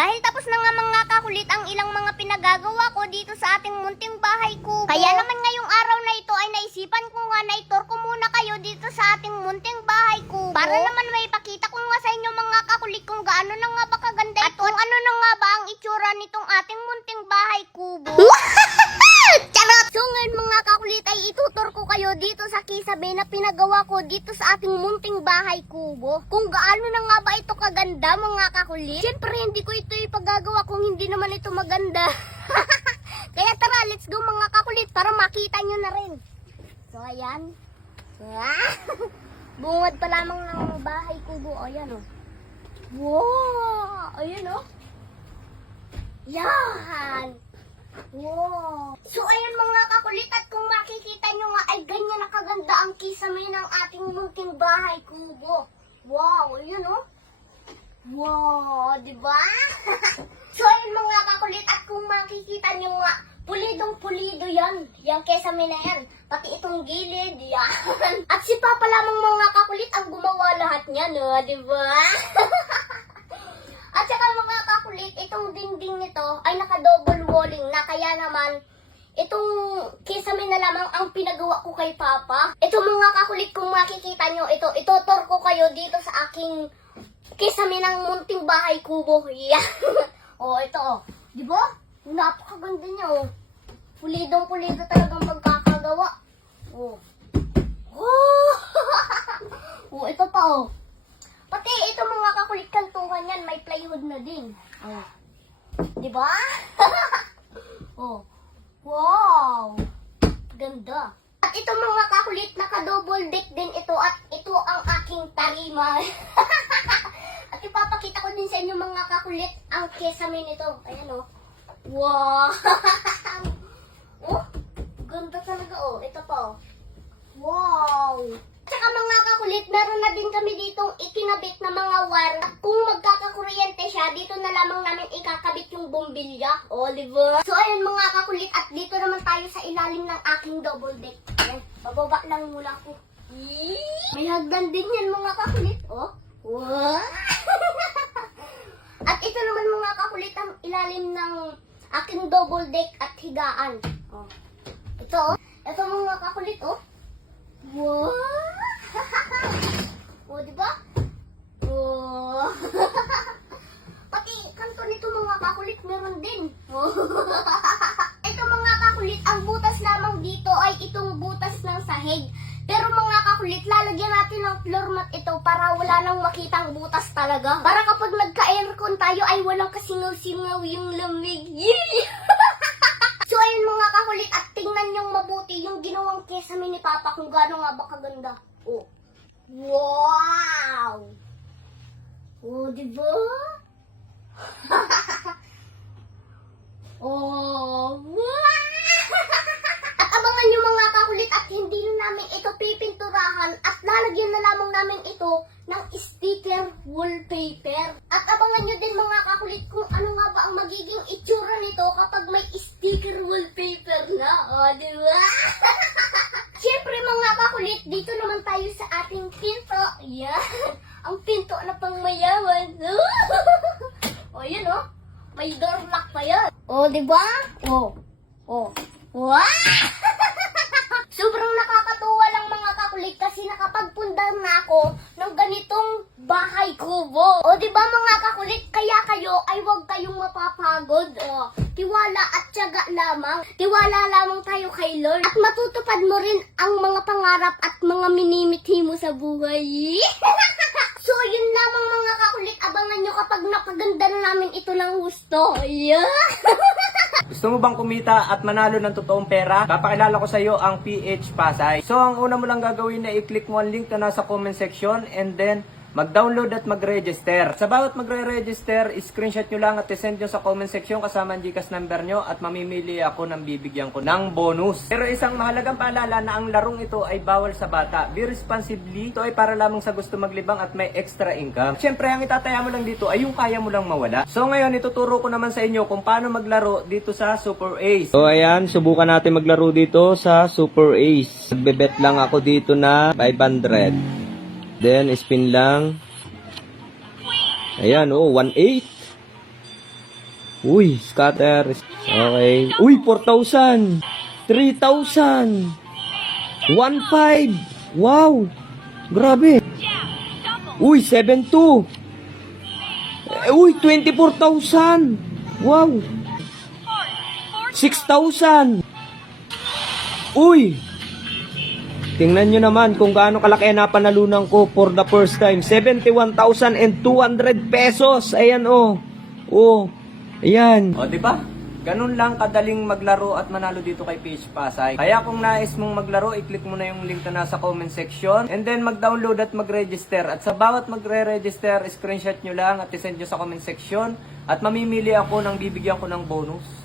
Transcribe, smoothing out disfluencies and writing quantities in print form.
Dahil tapos na nga mga kakulit ang ilang mga pinagagawa ko dito sa ating munting bahay kubo. Kaya naman ngayong araw na ito ay naisipan ko nga na itur ko muna kayo dito sa ating munting bahay kubo. Para naman may pakita ko nga sa inyo mga kakulit kung gaano na nga ba kaganda at kung ano na nga ba ang itsura nitong ating munting bahay kubo. Charot! So ngayon mga kakulit ay itutur ko kayo dito sa kisame na pinagawa ko dito sa ating munting bahay kubo. Kung gaano na nga ba ito kaganda mga kakulit. Siyempre hindi ko ito ipagagawa kung hindi naman ito maganda. Kaya tara, let's go mga kakulit para makita nyo na rin. So ayan. Bungad pa lamang ng bahay kubo. Ayan o. Wow! Ayan o. Yan! Wow! So ayan mga kakulit, at kung makikita nyo nga ay ganyan na kaganda ang kisame ng ating munting bahay kubo. Wow! Ayan o. Wow! Diba? So ayan mga kakulit, at kung makikita nyo nga, pulidong pulido yan. Yung kisame na yan. Pati itong gilid, yan. At si Papa lamang mga kakulit ang gumawa lahat niyan, no? Diba? At saka mga kakulit, itong dingding nito ay naka-double walling na, kaya naman itong kisame na lamang ang pinagawa ko kay Papa. Ito mga kakulit, kung makikita nyo, itutur ko kayo dito sa aking kisame ng munting bahay kubo. Yeah. Oh, ito oh. Di ba? Napakaganda niya oh. Pulidong pulido talagang pagkakagawa. Oh. Oh. Oh, ito pa oh. Pati ito mga kakulit, kantungan yan, may plywood na din. Oh. Di ba? Oh. Wow. Ganda. At ito mga kakulit, naka-double deck din ito, at ito ang aking tarima. At ipapakita ko din sa inyo mga kakulit ang kesame nito. Ayan oh. Wow. Oh, ganda talaga oh. Ito pa oh. Wow. Tsaka mga kakulit, meron na din kami ditong ikinabit na mga wire. At kung magkakakuryente siya, dito na lamang namin ikakabit yung bombilya. O, diba? So, ayun mga kakulit, at dito naman tayo sa ilalim ng aking double deck. Ayan, bababa lang mula ko. May hagdan din yan mga kakulit. Oh, wow. At ito naman mga kakulit ang ilalim ng aking double deck at higaan. Oh. Ito oh. Ito mga kakulit oh. Wow! Oh, di ba? Oh. Pati kanto nito mga kakulit meron din. Oh. Ito mga kakulit, ang butas lamang dito ay itong butas ng sahig. Pero mga kakulit, lalagyan natin ng floor mat ito para wala nang makitang butas talaga. Para kapag nagka-aircon tayo ay walang kasingaw-singaw yung lamig. Yeah! So ayun mga kakulit, at tingnan nyong mabuti yung ginawang kesame ni Papa kung gaano nga ba kaganda. Oh. Wow! Oh, diba? Oh, wow! At abangan nyo mga kakulit, at hindi na namin ito pipinturahan at lalagyan na lamang namin ito ng sticker wallpaper. At abangan nyo din mga kakulit kung ano nga ba ang magiging itsura nito kapag may sticker wallpaper na. O, diba? Siyempre mga kakulit, dito naman tayo sa ating pinto. Yan. Ang pinto na pang mayaman. O, yun o. May door lock pa yan. O, diba? O. O. Wow! Sobrang nakakatuwa lang mga kakulit kasi nakapagpundar na ako ng ganitong bahay kubo. O diba mga kakulit, kaya kayo ay huwag kayong mapapagod. O, tiwala at tiyaga lamang. Tiwala lamang tayo kay Lord. At matutupad mo rin ang mga pangarap at mga minimithi mo sa buhay. So yun lamang mga kakulit, abangan nyo kapag napaganda na namin ito ng gusto. Yeah! Gusto mo bang kumita at manalo ng totoong pera? Papakilala ko sa iyo ang PH Pasay. So, ang una mo lang gagawin na i-click mo ang link na nasa comment section and then mag-download at mag-register. Sa bawat magre-register, screenshot nyo lang at i-send nyo sa comment section kasama ang GCash number nyo at mamimili ako ng bibigyan ko ng bonus. Pero isang mahalagang paalala na ang larong ito ay bawal sa bata. Be responsibly. Ito ay para lamang sa gusto maglibang at may extra income. Siyempre, ang itataya mo lang dito ay yung kaya mo lang mawala. So ngayon, ituturo ko naman sa inyo kung paano maglaro dito sa Super Ace. So ayan, subukan natin maglaro dito sa Super Ace. Nagbebet lang ako dito na 500. Then, spin lang. Ayan, oh, 1.8. Uy, scatter. Okay. Uy, 4,000. 3,000. 1,500. Wow. Grabe. Uy, 7,200. Uy, 24,000. Wow. 6,000. Uy. Tingnan nyo naman kung gaano kalaki na panalunan ko for the first time. 71,200 pesos. Ayan, oh. Oh. Ayan. O, di ba? Ganun lang kadaling maglaro at manalo dito kay PH Pasay. Kaya kung nais mong maglaro, i-click mo na yung link na nasa comment section. And then mag-download at mag-register. At sa bawat magre-register, screenshot nyo lang at isend nyo sa comment section. At mamimili ako ng bibigyan ko ng bonus.